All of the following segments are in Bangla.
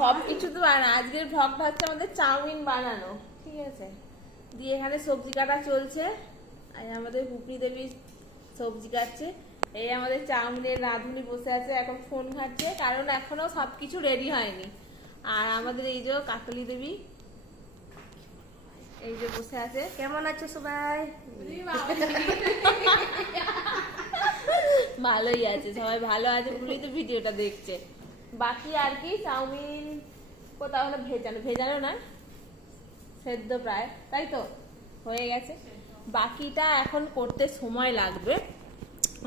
সবকিছু তো বানানো। আজকের ভ্লগটা হচ্ছে আমাদের চাউমিন বানানো, ঠিক আছে। দিয়ে এখানে সবজি কাটা চলছে, আর আমাদের হুপড়ি দেবী সবজি কাটছে। এই আমাদের চাউমিনের রাঁধুনি বসে আছে, এখন ফোন ঘাটছে, কারণ এখনো সবকিছু রেডি হয়নি। আর আমাদের এই যে কাকলি দেবী এই যে বসে আছে। কেমন আছো সবাই? ভালোই আছে, সবাই ভালো আছে বলেই তো ভিডিওটা দেখছে। বাকি আর কি চাউমিন কোথাও হলো ভেজানো না, সেদ্ধ প্রায়, তাই তো হয়ে গেছে। বাকিটা এখন করতে সময় লাগবে,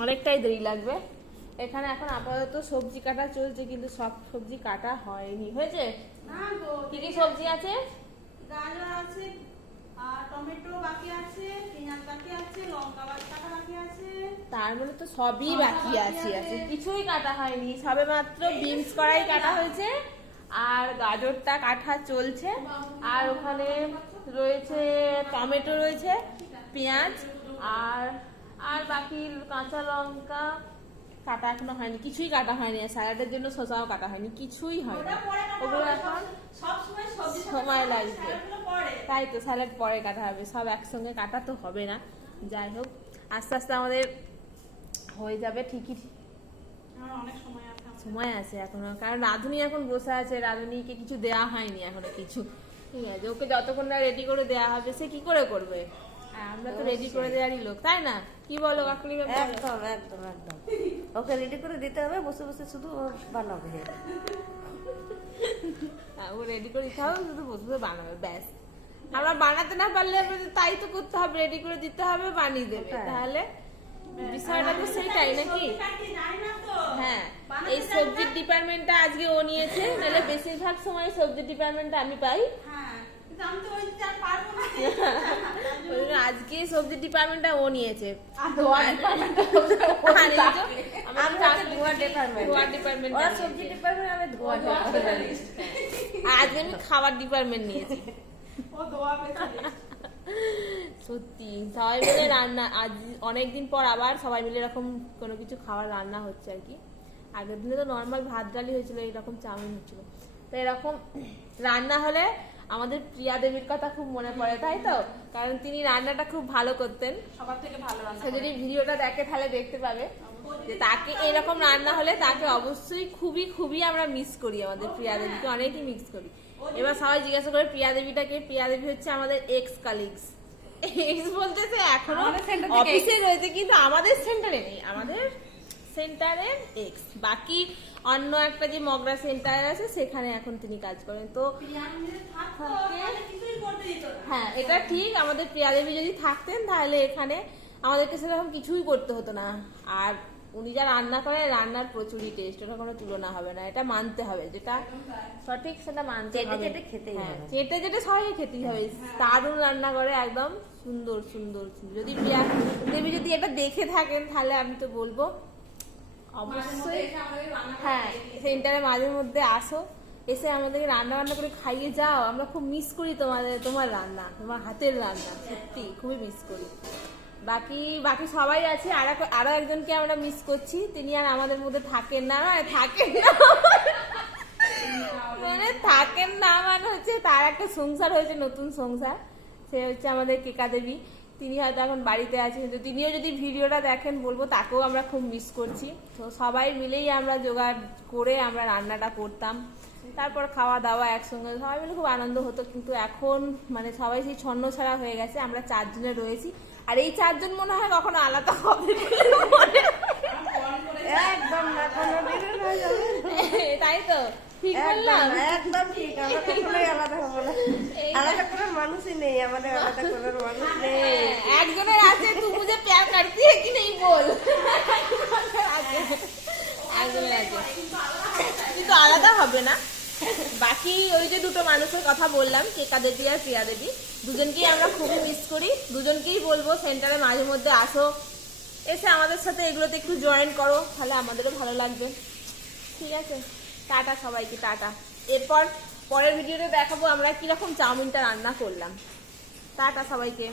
অনেকটাই দেরি লাগবে। এখানে এখন আপাতত সবজি কাটা চলছে, কিন্তু সব সবজি কাটা হয়নি। হয়েছে? কি কি সবজি আছে? গাজর আছে, আর টমেটো বাকি আছে, পেঁয়াজ বাকি আছে, লঙ্কা কাটা বাকি আছে। তার মানে তো সবই বাকি আছে, কিছুই কাটা হয়নি। সবে মাত্র বিনস কড়াই কাটা হয়েছে, আর গাজরটা কাটা চলছে, আর ওখানে রয়েছে টমেটো, রয়েছে পেঁয়াজ, আর আর বাকি কাঁচা লঙ্কা কাটা এখনো হয়নি, কিছুই কাটা হয়নি। আর স্যালাডের জন্য শসাও কাটা হয়নি, কিছুই হয়নি। ওগুলো এখন সময় লাগবে, তাই তো স্যালাড পরে কাটা হবে, সব একসঙ্গে কাটা তো হবে না। যাই হোক, আস্তে আস্তে আমাদের হয়ে যাবে ঠিকই। সময় আছে এখনো, কারণ রাঁধুনি এখন বসে আছে, রাঁধুনিকে কিছু দেওয়া হয়নি এখনো কিছু, ঠিক আছে। ওকে যতক্ষণ না রেডি করে দেওয়া হবে সে কি করে করবে, আমরা তো রেডি করে দেওয়ারই লোক, তাই না? কি বলো কাকলি? একদম একদম একদম, ওকে রেডি করে দিতে হবে, বসে বসে শুধু বানাবে। ও রেডি করে দিতে হবে, শুধু বসে বসে বানাবে, ব্যাস। আমরা বানাতে না পারলে তাই তো করতে হবে, রেডি করে দিতে হবে, বানিয়ে দেবে। তাহলে বিষয়টা তো সেটাই নাকি? হ্যাঁ, এই সবজির ডিপার্টমেন্টটা আজকে ও নিয়েছে, নাহলে বেশিরভাগ সময় সবজির ডিপার্টমেন্টটা আমি পাই। আজকে সবজির ডিপার্টমেন্টটা ও নিয়েছে, আজকে আমি খাবার ডিপার্টমেন্ট নিয়েছি। সত্যি সবাই মিলে রান্না, আজ অনেকদিন পর আবার সবাই মিলে এরকম কোনো কিছু খাবার রান্না হচ্ছে আর কি। আগের দিনে তো নর্মাল ভাত ডালি হয়েছিল, এরকম চাউমিন হচ্ছিল। তো এরকম রান্না হলে আমাদের প্রিয়া দেবীর কথা খুব মনে পড়ে, তাই তো? কারণ তিনি রান্নাটা খুব ভালো করতেন, সবার থেকে ভালো রান্না। সে যদি ভিডিওটা দেখে তাহলে দেখতে পাবে যে তাকে এরকম রান্না হলে তাকে অবশ্যই খুবই খুবই আমরা মিস করি, আমাদের প্রিয়া দেবীকে অনেকই মিস করি। এবার সবাই জিজ্ঞাসা করে প্রিয়া দেবীটাকে, প্রিয়া দেবী হচ্ছে আমাদের এক্স কালিগস। এক্স বলতে সে এখনো অফিসে রয়েছে, কিন্তু আমাদের সেন্টারে নেই, আমাদের সেন্টারে এক্স। বাকি অন্য একটা যে মগরা সেন্টার আছে সেখানে এখন তিনি কাজ করেন। তো হ্যাঁ, এটা ঠিক, আমাদের প্রিয়া দেবী যদি থাকতেন তাহলে এখানে আমাদেরকে সেরকম কিছুই করতে হতো না। আর উনি যা রান্না করেন, রান্নার প্রচুরই টেস্ট, ওটা কোনো তুলনা হবে না, এটা মানতে হবে, যেটা সঠিক সেটা মানতে হবে। চেটে চেটে সবাই খেতেই হবে। দারুণ রান্না করে, একদম সুন্দর সুন্দর। যদি প্রিয়া দেবী যদি এটা দেখে থাকেন তাহলে আমি তো বলবো অবশ্যই হ্যাঁ সেন্টারে মাঝে মধ্যে আসো, এসে আমাদেরকে রান্না বান্না করে খাইয়ে যাও। আমরা খুব মিস করি তোমার রান্না, তোমার হাতের রান্না, সত্যি খুবই মিস করি। বাকি বাকি সবাই আছে, আরো একজনকে আমরা মিস করছি, তিনি আর আমাদের মধ্যে থাকেন না, থাকেন না মানে হচ্ছে তার একটা সংসার হয়েছে, নতুন সংসার, সে হচ্ছে আমাদের কেকা দেবী। তিনি হয়তো এখন বাড়িতে আছেন, কিন্তু তিনিও যদি ভিডিওটা দেখেন বলবো তাকেও আমরা খুব মিস করছি। তো সবাই মিলেই আমরা জোগাড় করে আমরা রান্নাটা করতাম, তারপর খাওয়া দাওয়া একসঙ্গে সবাই মিলে খুব আনন্দ হতো। কিন্তু এখন মানে সবাই সেই ছন্ন ছাড়া হয়ে গেছে, আমরা 4 জনে রয়েছি, আর এই 4 জন মনে হয় কখনো আলাদা হবে একদম না, তাই তো? ঠিক বললাম? একদম ঠিক, আমরা কখনোই আলাদা হবো না, আলাদা করার মানুষই নেই আমাদের, আলাদা করার মানুষ নেই। একজনের আছে, তুই মুঝে প্যার করতি হ্যায় কি নেই বল, একজনের আছে, কিন্তু আলাদা হবে না। বাকি ওই যে দুটো মানুষের কথা বললাম, কেকা দেবী আর প্রিয়া দেবী, দুজনকেই আমরা খুবই মিস করি। দুজনকেই বলবো সেন্টারে মাঝে মধ্যে আসো, এসে আমাদের সাথে এগুলোতে একটু জয়েন করো, তাহলে আমাদেরও ভালো লাগবে। ঠিক আছে, টাটা সবাইকে, টাটা। এরপর পরের ভিডিওতে দেখাবো আমরা কিরকম চাউমিনটা রান্না করলাম। টাটা সবাইকে।